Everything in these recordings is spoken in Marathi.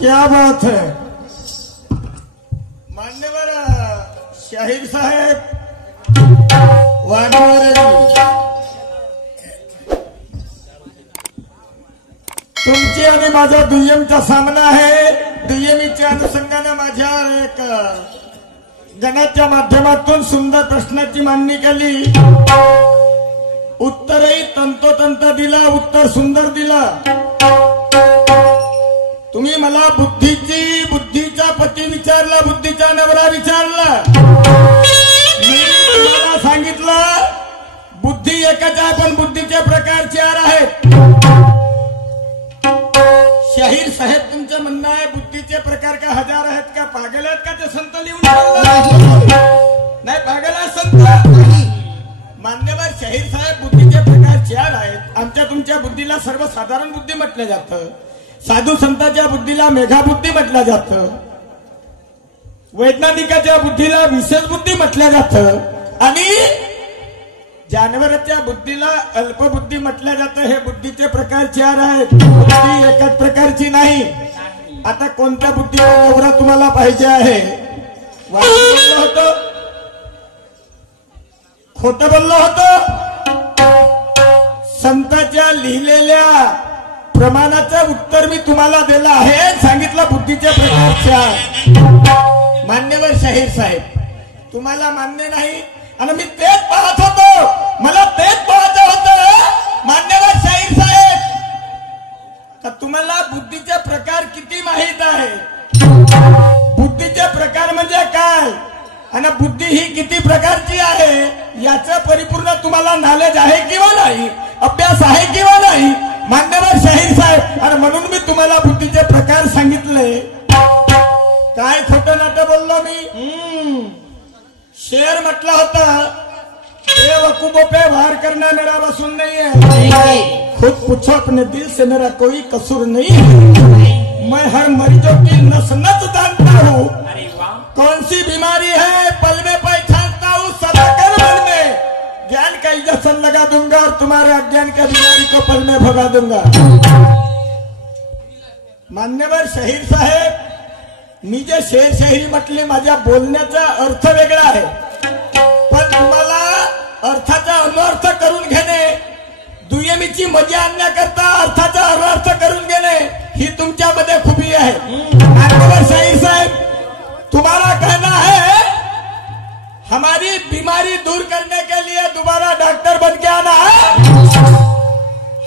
क्या बात है मान्यवर शाहीर साहेब वाघमारे तुमची आणि माझा दुय्यमचा सामना आहे। दुय्यमीच्या अनुषंगाने माझ्या एक गणाच्या माध्यमातून सुंदर प्रश्नाची मांडणी केली। उत्तरही तंतोतंत दिला, उत्तर सुंदर दिला। तुम्ही मला बुद्धीचा पती विचारला, बुद्धीचा नवरा विचारला। मी तुम्हाला सांगितलं बुद्धी एकच आहे पण बुद्धीचे प्रकार चार आहेत। शाहीर साहेब तुमचं म्हणणं आहे बुद्धीचे प्रकार का हजार आहेत का? पागल आहेत का? ते संत लिहून नाही पागल आहे संत। मान्यवर शाहीर साहेब बुद्धीचे प्रकार चार आहेत। आमच्या तुमच्या बुद्धीला सर्वसाधारण बुद्धी म्हटलं जातं, साधू संतांच्या बुद्धीला मेघाबुद्धी म्हटलं जातं, वैज्ञानिकाच्या बुद्धीला विशेष बुद्धी म्हटलं जातं आणि जानवराच्या बुद्धीला अल्पबुद्धी म्हटलं जातं। हे बुद्धीचे प्रकार चार आहेत, बुद्धी एकाच प्रकारची नाही। आता कोणत्या बुद्धीचा नवरा तुम्हाला पाहिजे आहे? बोललो होतो, खोटं बोललो होतो? संतांच्या लिहिलेल्या प्रमाणाचं उत्तर मी तुम्हाला दिलं आहे, सांगितलं बुद्धीचे प्रकार चार। मान्यवर शाहीर साहेब तुम्हाला मान्य नाही आणि मी तेच पाहत होतो, मला तेच पाहायचं होतं। मान्यवर शाहीर साहेब तर तुम्हाला बुद्धीचे प्रकार किती माहित आहे? बुद्धीचे प्रकार म्हणजे काय आणि बुद्धी ही किती प्रकारची आहे याचं परिपूर्ण तुम्हाला नॉलेज आहे किंवा नाही, अभ्यास आहे किंवा नाही? मान्यवर शाहीर साहेब आणि म्हणून मी तुम्हाला बुद्धीचे प्रकार सांगितले। काय खोटं नाटं बोललो मी? शेर म्हटला होता बेवकूफों पे वार करना मेरा वसूल नहीं है, खुद पूछो अपने दिल से मेरा कोई कसूर नहीं है। मैं हर मरीजों की नस नस जानता हूँ, कौन सी बीमारी है पल में पहचानता हूँ। सदा कर मन में ज्ञान का इंजेक्शन लगा दूंगा और तुम्हारे अज्ञान की बीमारी को पल में भगा दूंगा। मान्यवर शाहीर साहेब मी जे शेर शाहिरी म्हटली माझ्या बोलण्याचा अर्थ वेगळा आहे, पण तुम्हाला अर्थाचा अनर्थ करून घेणे, दुय्यमीची मजा आणण्याकरता अर्थाचा अनर्थ करून घेणे ही तुमच्यामध्ये खूबी आहे। मान्यवर शाहीर साहेब तुम्हारा कहना है हमारी बीमारी दूर करने के लिए दोबारा डॉक्टर बन के आना है।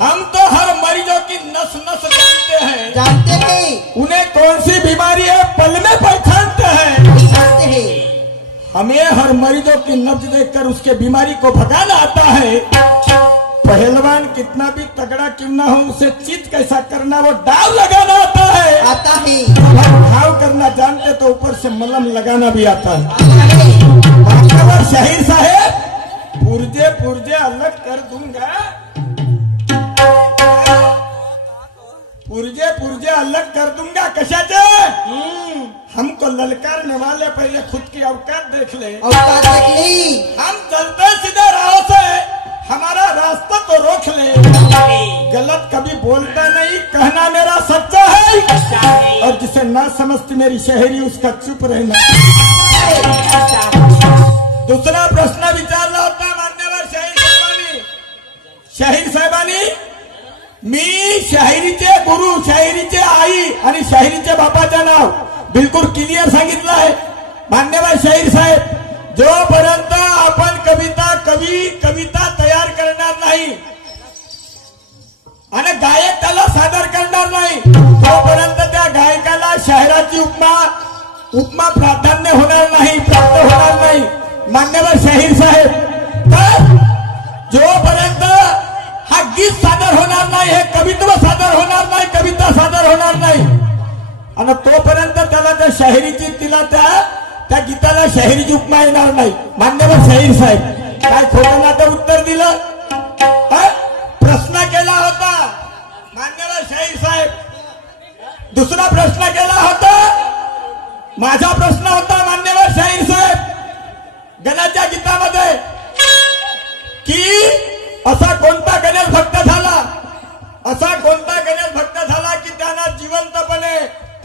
हम तो हर मरीजों की नस नस जानते हैं, जानते हैं उन्हें कौन सी बीमारी है पल में पहचानते हैं। हमें हर मरीजों की नब्ज देखकर उसके बीमारी को भगाना आता है। पहलवान कितना भी तगड़ा क्यों ना हो उसे चित कैसा करना वो दाव लगाना आता है। घाव करना जानते तो ऊपर से मलम लगाना भी आता है। मान्यवर शाहीर साहेब पुर्जे पुर्जे अलग कर दूंगा, पुर्जे पुर्जे अलग कर दूंगा। कशाचे? हमको ललकारने वाले पहले खुद की औकात देख ले। औकात देख ली। हम चलते सीधे राह से, हमारा रास्ता तो रोक ले। गलत कभी बोलता नहीं, कहना मेरा सच्चा है और जिसे ना समझती मेरी शायरी उसका चुप रहना। दूसरा प्रश्न विचारला होता मान्यवर शाहीर साहेबांनी, मी शाहिरीचे गुरु, शाहिरीचे आई आणि शाहिरीच्या बापाचं नाव बिलकुल क्लिअर सांगितलं आहे। मान्यवर शाहीर साहेब जोपर्यंत आपण कविता तयार करणार नाही आणि गायक त्याला सादर करणार नाही तोपर्यंत त्या गायकाला शाहिराची उपमा प्राधान्य होणार नाही, प्राप्त होणार नाही। मान्यवर शाहीर साहेब तर जोपर्यंत हा गीत सादर होणार नाही, हे कवित्व सादर होणार नाही, कविता सादर होणार नाही आणि तोपर्यंत त्याला त्या शाहिरीची तिला त्या गीताला शाहिरीची उपमा येणार नाही। मान्यवर शाहीर साहेब काय खोटं नाटं उत्तर दिलं? प्रश्न केला होता मान्यवर शाहीर साहेब, दुसरा प्रश्न केला होता, माझा प्रश्न होता मान्यवर शाहीर साहेब गणाच्या गीतामध्ये की असा कोणता गणेश भक्त झाला, असा कोणता गणेश भक्त झाला की त्यांना जिवंतपणे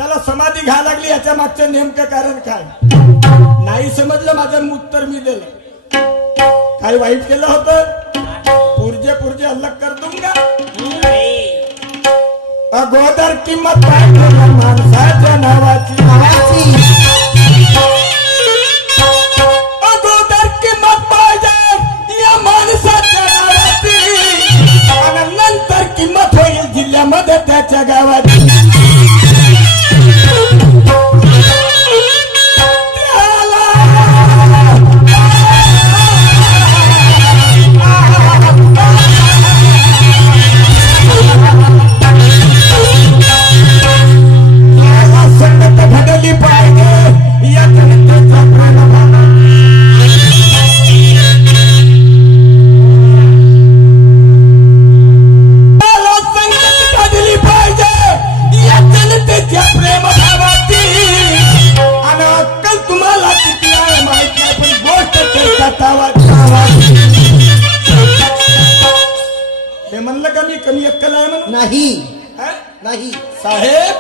त्याला समाधी घ्यायला लागली याच्या मागचं नेमकं कारण काय नाही समजलं. माझं उत्तर मी दिलं. काय वाईट केलं होतं? पुरजे अलग कर दूंगा. अगोदर किंमत काय माणसाच्या नावाची अगोदर किंमत पाहिजे या माणसाच्या नावाची आणि नंतर किंमत होईल जिल्ह्यामध्ये त्याच्या गावाची. नाही साहेब,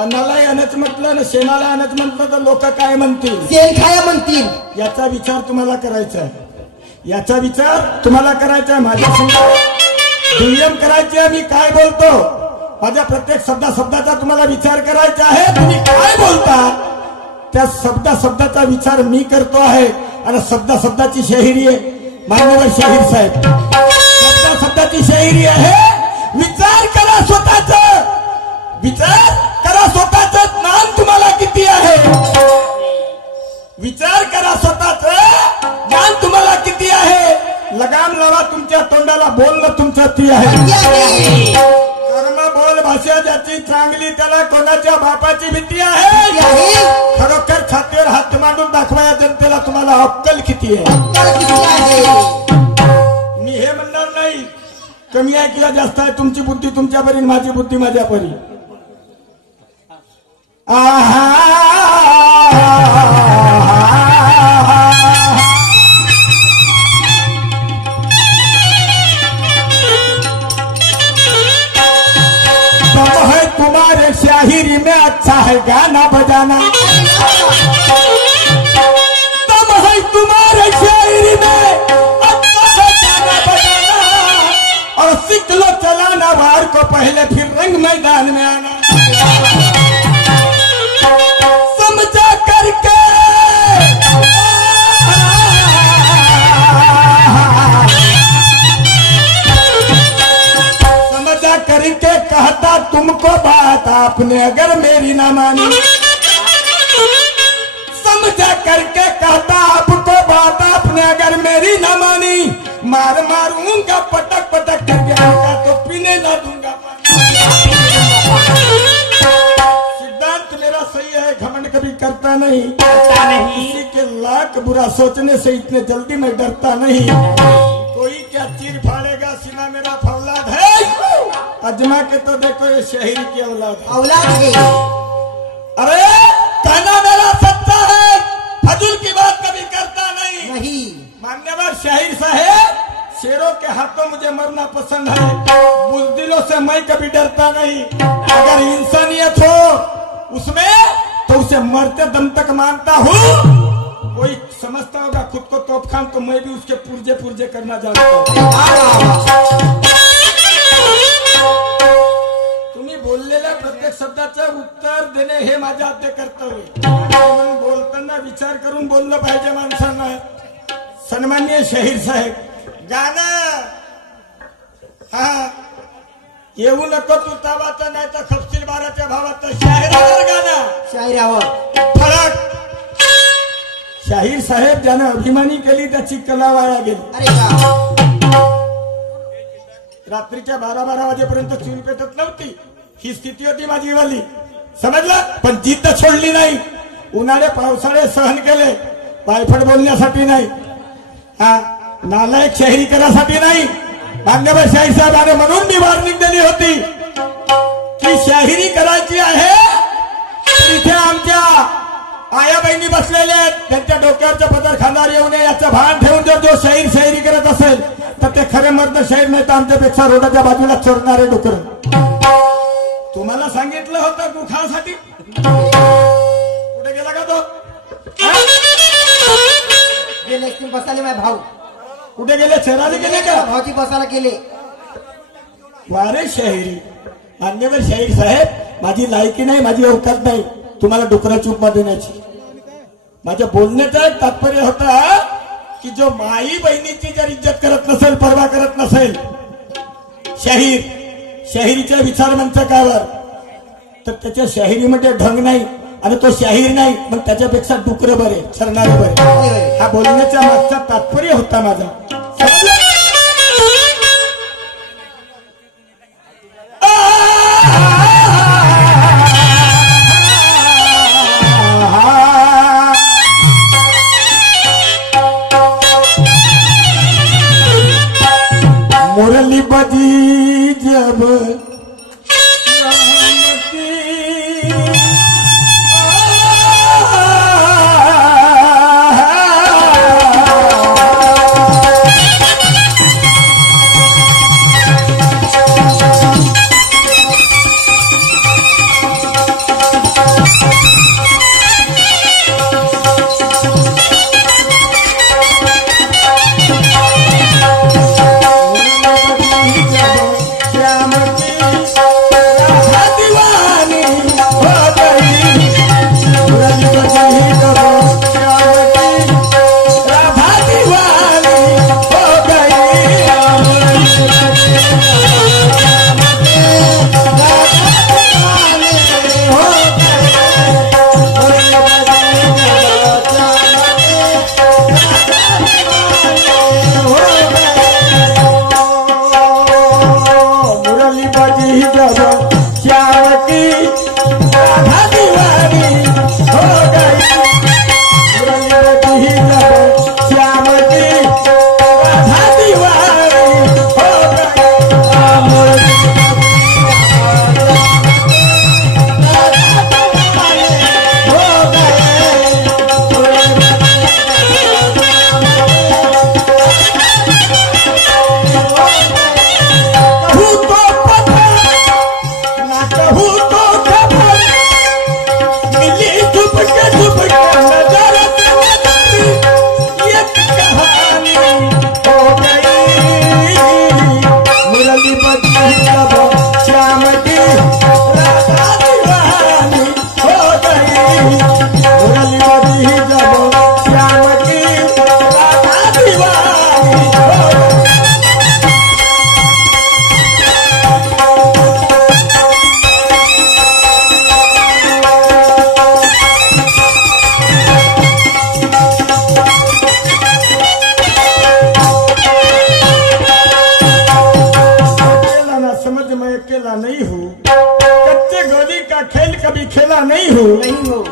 अन्नाला आणच म्हटलं ना शेणाला आणच म्हटलं तर लोक काय म्हणतील? शेण खाया म्हणतील. याचा विचार तुम्हाला करायचा आहे. याचा विचार तुम्हाला करायचा आहे. माझ्या समोर दुय्यम करायची आहे. मी काय बोलतो माझ्या प्रत्येक शब्दाचा तुम्हाला विचार करायचा आहे. तुम्ही काय बोलता त्या शब्दाचा विचार मी करतो आहे. आणि शब्दाची शाहिरी आहे मान्यवर शाहीर साहेब. शब्दाची शाहिरी आहे. विचार करा स्वतःच. विचार करा स्वतःच ज्ञान तुम्हाला किती आहे. विचार करा स्वतःच ज्ञान तुम्हाला किती आहे. लगाम लावा तुमच्या तोंडाला. बोलणं तुमचं ती आहे. कर्म बोल भाषा ज्याची चांगली त्याला कोणाच्या बापाची भीती आहे. खरोखर छातीवर हात मांडून दाखवा जनतेला तुम्हाला अक्कल किती आहे. मी हे म्हणणार नाही कमी आहे किंवा जास्त आहे. तुमची बुद्धी तुमच्या परी माझी बुद्धी माझ्या परी. तुम है तुम्हारे शाहिरी में अच्छा है गाना बजाना. तुम है तुम्हारे शायरी में अच्छा है गाना बजाना. और सीख लो चलाना वार को पहले फिर रंग मैदान में आना. समझा करके समझा करके कहता तुमको बात आपने अगर मेरी ना मानी. समझा करके कहता आपको बात आपने अगर मेरी ना मानी. मार मारूंगा पटक पटक कर जाऊंगा तो पीने ना दूंगा. सिद्धांत मेरा सही है. घमंड कभी करता नहीं. किसी के लाख बुरा सोचने से इतने जल्दी मैं डरता नहीं. कोई क्या चीर फाड़ेगा सीना मेरा फौलाद है. अजमा के तो देखो ये शहर की औलाद है. अरे कहना मेरा सच्चा है. फजूल की बात कभी करता नहीं. मान्यवर शाहीर साहेब, शेरों के हाथों मुझे मरना पसंद है. बुज़दिलों से मैं कभी डरता नहीं. अगर इंसानियत हो उसमें तो उसे मरते दम तक मानता हूँ. कोई समझता होगा खुद को तोपखान तो मैं भी उसके पुर्जे करना जानता हूँ. तुम्ही बोललेल्या प्रत्येक शब्दाचं उत्तर देणे हे माझे आद्य कर्तव्य. म्हणून बोलताना विचार करून बोललं पाहिजे माणसांना. सन्माननीय शाहीर साहेब, गाणं हा येऊ नको तू तावाचं नाही तर खपशील बाराच्या भावाचं. शाहिरावर गाणं. शाहिरावर फरक. शाहीर साहेब ज्यानं अभिमानी केली त्याची कला वाया गेली. रात्रीच्या 12 वाजेपर्यंत चूल पेटत नव्हती. ही स्थिती होती माझी वाली. समजलं. पण जिद्द सोडली नाही. उन्हाळे पावसाळे सहन केले. पायफट बोलण्यासाठी नाही. हा नालायक शाहिरी करासाठी नाही. मान्यवर शाहीर साहेबांनी म्हणून मी वॉर्निंग दिली होती की शाहिरी करायची आहे इथे आमच्या आया बहिणी बसलेल्या आहेत. त्यांच्या डोक्यावरच्या पदर खांदार येऊ नये याचं भान ठेवून जर जो शाहिरी करत असेल तर ते खरे मर्द शाहीर नाही तर आमच्यापेक्षा रोडाच्या बाजूला चरणारे डुकर. तुम्हाला मला सांगितलं होतं गुखासाठी, कुठे गेला का तो? गेले बसाले माझे भाऊ, कुठे गेले? शहराला गेले का? भाऊजी बसायला गेले. वारे शाहिरी, मान्यवर शाहीर साहेब, माझी लायकी नाही, माझी अवकात नाही तुम्हाला डुकराची उपमा देण्याची. माझ्या बोलण्याचं तात्पर्य होता की जो माई बहिणीची जर इज्जत करत नसेल, परवा करत नसेल, शाहिरीच्या विचार मंचकावर, तर त्याच्या शाहिरीमध्ये ढंग नाही आणि तो शाहीर नाही, मग त्याच्यापेक्षा डुकरं बरे, छरणारे बरे. हा बोलण्याचा मागचा तात्पर्य होता माझा. मुरली बजी जब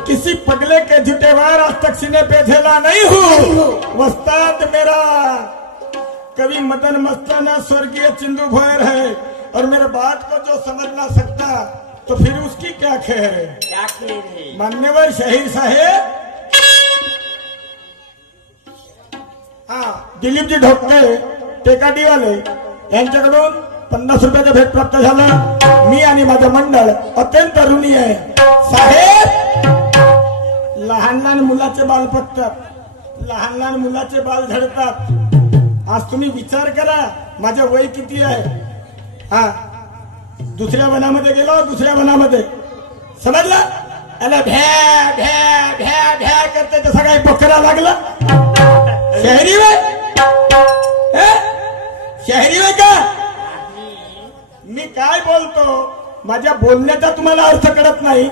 किसी पगले के झूठे वार आज तक सीने पे झेला नहीं हूँ. वस्ताद मेरा कवि मदन मस्ताना स्वर्गीय चिंदू भोयर है, और मेरे बात को जो समझ ना सकता तो फिर उसकी क्या खैर है. मान्यवर शाहीर साहेब, हाँ, दिलीपजी ढोकणे टेकाडीवाले यांच्याकडून 50 रुपयाचं भेट प्राप्त झालं. मी आणि माझं मंडळ अत्यंत ऋणी आहे. साहेब, लहान लहान मुलाचे बाल पकतात, लहान लहान मुलाचे बाल झडतात. आज तुम्ही विचार करा माझं वय किती आहे. हा, दुसऱ्या वनामध्ये गेलो, दुसऱ्या वनामध्ये समजला, याला भ्या भ्या भ्या भ्या करते तसा काही बकरा लागला. शहरी वय, शहरी वय का? मी काय बोलतो, माझ्या बोलण्याचा तुम्हाला अर्थ कळत नाही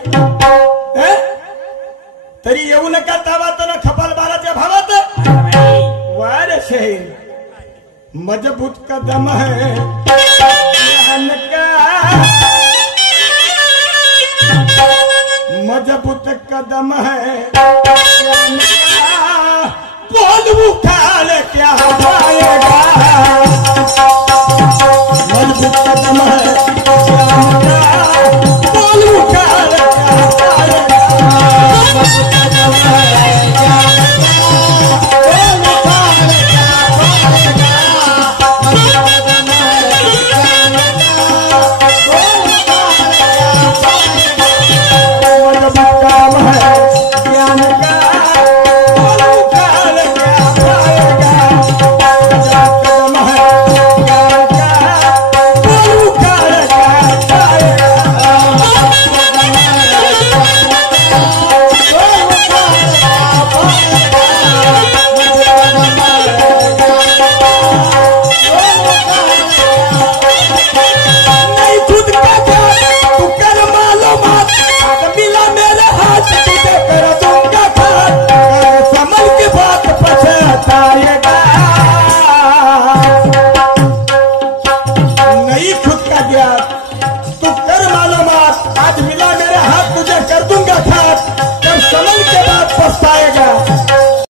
तरी येऊ नका तावात ना खपाल बाराच्या भावात. वार शहीर मजबूत कदम है मजबूत कदम है, बोल उखाड़ क्या पाएगा. मजबूत कदम है, बोल